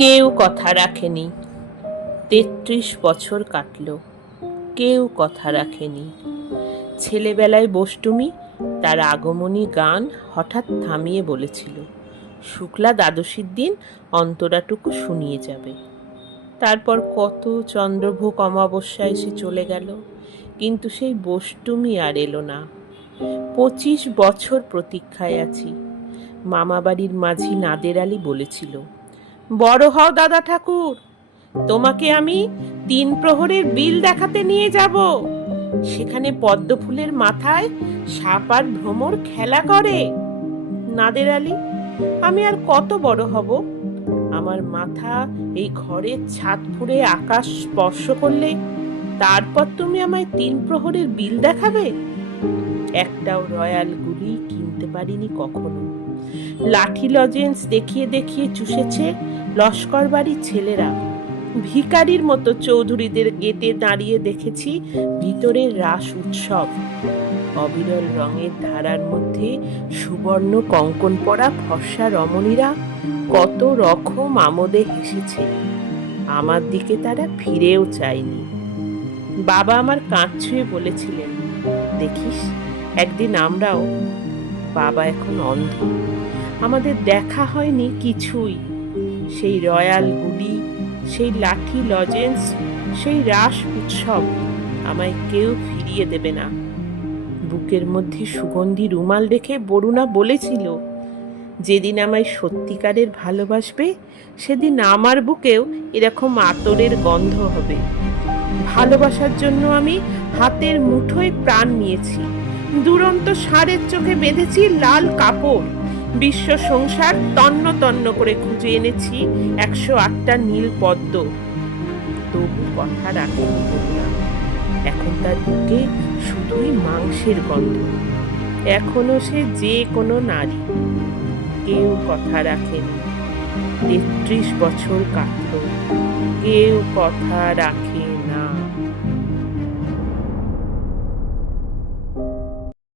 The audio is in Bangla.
কেউ কথা রাখেনি। ৩৩ বছর কাটল, কেউ কথা রাখেনি। ছেলেবেলায় বষ্টমী তার আগমনী গান হঠাৎ থামিয়ে বলেছিল, শুক্লা দ্বাদশীর দিন অন্তরাটুকু শুনিয়ে যাবে। তারপর কত চন্দ্রভোগ অমাবস্যা এসে চলে গেল, কিন্তু সেই বষ্টমী আর এলো না। ২৫ বছর প্রতীক্ষায় আছি। মামাবাড়ির মাঝি নাদের আলী বলেছিল, বড় হও দাদা ঠাকুর, তোমাকে আমি ৩ প্রহরের বিল দেখাতে নিয়ে যাব। সেখানে পদ্ম ফুলের মাথায় সাপ আর ভ্রমর খেলা করে। নাদের আলী, আমি আর কত বড় হব? আমার মাথা এই ঘরের ছাদ ফুঁড়ে আকাশ স্পর্শ করলে তারপর তুমি আমায় ৩ প্রহরের বিল দেখাবে? একটাও রয়্যাল গুলি কিনতে পারিনি কখনো। লাঠি লজেন্স দেখিয়ে দেখিয়ে চুষেছে লস্কর বাড়ির ছেলেরা। ভিখারির মতো চৌধুরীদের গেটে দাঁড়িয়ে দেখেছি ভিতরের রাস উৎসব। অবিরল রঙের ধারার মধ্যে সুবর্ণ কঙ্কন পরা ফর্সা রমণীরা কত রকম আমোদে হেসেছে। আমার দিকে তারা ফিরেও চায়নি। বাবা আমার কাঁধ ছুঁয়ে বলেছিলেন, দেখিস একদিন আমরাও। বাবা এখন অন্ধ, আমাদের দেখা হয়নি কিছুই। সেই রয়্যাল গুলি, সেই লাঠি লজেন্স, সেই রাস উৎসব আমায় কেউ ফিরিয়ে দেবে না। বুকের মধ্যে সুগন্ধি রুমাল রেখে বরুণা বলেছিল, যেদিন আমায় সত্যিকারের ভালোবাসবে সেদিন আমার বুকেও এরকম আতরের গন্ধ হবে। ভালোবাসার জন্য আমি হাতের মুঠোয় প্রাণ নিয়েছি। দুরন্ত ষাঁড়ের চোখে বেঁধেছি লাল কাপড়। বিশ্ব সংসার তন্ন তন্ন করে খুঁজে এনেছি ১০৮টা নীল পদ্ম। তবু কথা রাখেনি বলুন। এখন তার বুকে শুধুই মাংসের গন্ধ। এখনো সে যে কোনো নারী। কেউ কথা রাখেনি। ৩৩ বছর কাটল, কেউ কথা রাখে।